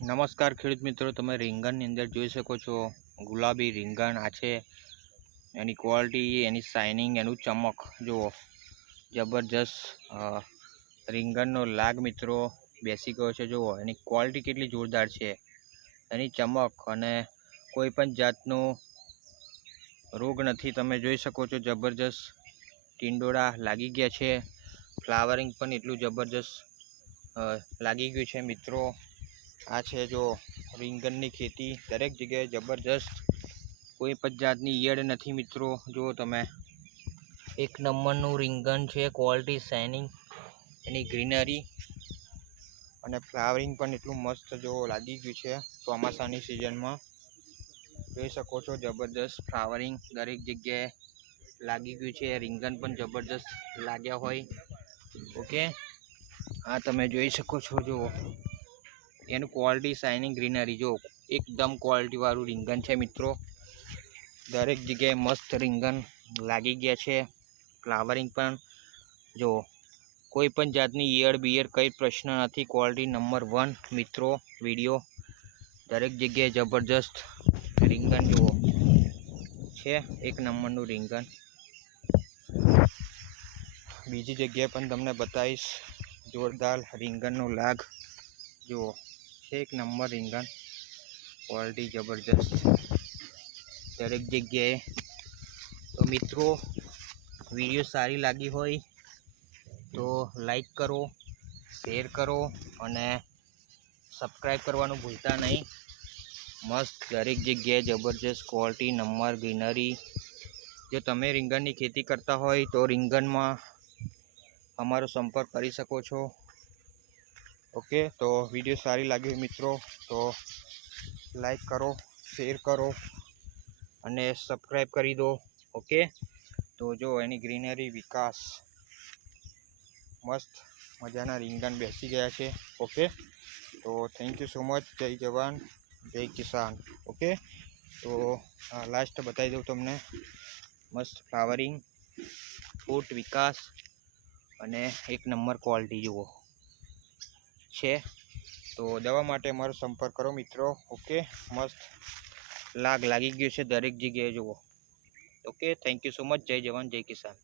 નમસ્કાર ખેડૂત મિત્રો, તમે રીંગણની અંદર જોઈ શકો છો. ગુલાબી રીંગણ આ છે. એની ક્વોલિટી એની શાઇનિંગ એનું ચમક. જુઓ. જબરજસ્ત રીંગણનો લાગ મિત્રો બેસી ગયો છે. જુઓ. એની ક્વોલિટી કેટલી જોરદાર છે. એની ચમક અને કોઈ પણ જાતનો રોગ નથી. તમે જોઈ શકો છો જબરજસ્ત ટીંડોળા લાગી ગયા છે. ફ્લાવરિંગ પણ એટલું જબરજસ્ત લાગી ગયું છે મિત્રો. આ છે જો રીંગણની ખેતી, દરેક જગ્યાએ જબરજસ્ત કોઈ પણ જાતની ઈયળ નથી મિત્રો. જો તમે. એક નંબરનું રીંગણ છે ક્વોલિટી શાઇનિંગ એની ગ્રીનરી અને ફ્લાવરિંગ પણ એટલું મસ્ત જો લાગી ગયું છે ચોમાસાની સિઝનમાં જોઈ શકો છો જબરજસ્ત ફ્લાવરિંગ દરેક જગ્યાએ લાગી ગયું છે. રીંગણ પણ જબરજસ્ત લાગ્યા હોય. ઓકે? આ તમે જોઈ શકો છો જુઓ. એનું ક્વોલિટી શાઇનિંગ ગ્રીનરી જો એકદમ ક્વોલિટીવાળું રીંગણ છે મિત્રો. દરેક જગ્યાએ મસ્ત રીંગણ લાગી ગયા છે. ફ્લાવરિંગ પણ, જો કોઈ પણ જાતની ઈયળ બિયળ કંઈ પ્રશ્ન નથી ક્વોલિટી નંબર વન મિત્રો વીડિયો દરેક જગ્યાએ જબરજસ્ત રીંગણ જુઓ. છે એક નંબરનું રીંગણ. બીજી જગ્યાએ પણ તમને બતાવીશ. જોરદાર રીંગણનો લાગ. જુઓ. એક નંબર રીંગણ ક્વોલિટી જબરજસ્ત દરેક જગ્યાએ. તો મિત્રો વીડિયો સારી લાગી હોય તો લાઈક કરો શેર કરો અને સબસ્ક્રાઈબ કરવાનું ભૂલતા નહીં. મસ્ત દરેક જગ્યાએ જબરજસ્ત ક્વોલિટી નંબર ગ્રીનરી જો તમે રીંગણની ખેતી કરતા હોય તો રીંગણમાં અમારો સંપર્ક કરી શકો છો. ઓકે, તો વીડિયો સારી લાગી મિત્રો, તો લાઈક કરો શેર કરો અને સબસ્ક્રાઈબ કરી દો, ઓકે? તો જો એની ગ્રીનરી વિકાસ મસ્ત મજાના રીંગણ બેસી ગયા છે, ઓકે? તો થેન્ક યુ સો મચ જય જવાન, જય કિસાન, ઓકે? તો લાસ્ટ બતાવી દઉં તમને, મસ્ત ફ્લાવરિંગ ફૂટ વિકાસ અને એક નંબર ક્વોલિટી જુઓ. છે. તો દવા માટે મારો સંપર્ક કરો મિત્રો. ઓકે? મસ્ત લાગ લાગી ગયો છે દરેક જગ્યાએ જુઓ. Okay? Thank you so much જય જવાન, જય કિસાન.